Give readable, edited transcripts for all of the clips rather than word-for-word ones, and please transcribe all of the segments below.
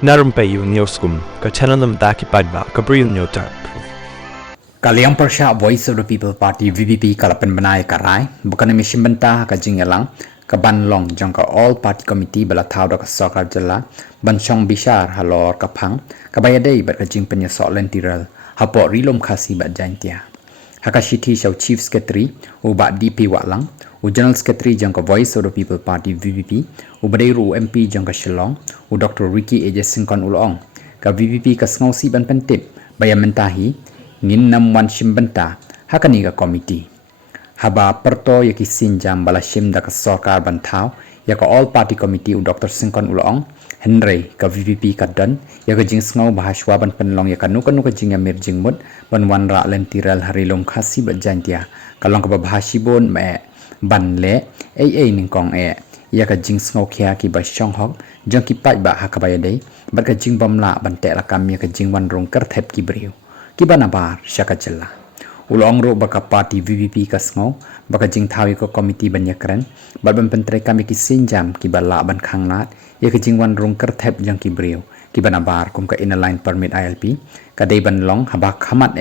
Na Rympei U Hynñiewtrep paidbah Bri U Hynñiewtrep. Kaliang persya Voice of the People Party VPP kalapan benai karai bukan mission bynta ka jingelang ka banlong jong ka all party committee bala thau da ka sokar jala banchong bishar halor ka phang ka bayadei bat ka jing penyesok lentiral hapo rilom Khasi bat jantia haka shiti shaw chief secretary u ba DP walang u general secretary jong ka Voice of the People Party VPP u badairu MP jong ka Shillong u Dr. Ricky Singkon ulong ka VPP ka sngosi ban pentip bayamentahi Ngim wan bynta haka ni ka komiti haba perto yaki sinjam bala shim da ka sorkar bantau ya ka all party committee u Dr. Singkon ulong Henry ka VPP ka dan ya ka jing sngaw bahaswa ban penlong ya ka nuka jing amir jing mud ban wan ra lentiral harilong Khasi bat jantia kalong ka bahasibon me ban le ning kong ya ka jing sngaw khia ki ba shong hok jong ki paidbah haka bayadei bat ka jing bomla ban tehlakam ya ka jing wan rong kyrteng ki Bri U Kiba namar syaka jela. Ulong ro baka party VPP kasngo baka jing thawi ko komiti banyakran balban pentre kami ki sinjam kiba la ban khangnat ya ke jing wan rong kyrteng jang ki Bri U kiba nabar kum ka inline permit ILP ka dei ban long haba khamat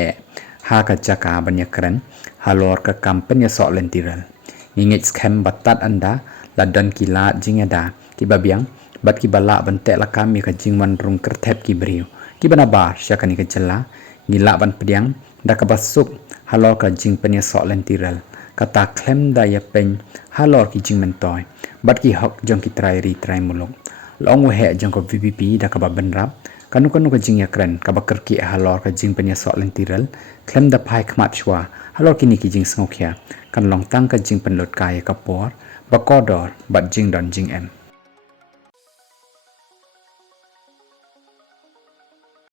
haka jaka banyakran halor ka kampanye sok lentiral ngingit scam batat anda ladan kila jingada kiba biang bat kiba la ban tehlakam ya ka jing wan rong kyrteng ki Bri U kiba nabar syaka ni ka jela ngilak ban pediang da ka basuk halor ka jing penyesok lentiral kata klem da ya pen halor ki jing mentoy bat ki hok jong ki trai muluk long we jong ko VPP da ka ba benrap kanu ka jing yakran ka ba kerki halor ka jing penyesok lentiral klem da pai khmat chwa halor ki ni ki jing sngokya kan long tang ka jing penlot kai ka por ba kodor bat jing don jing em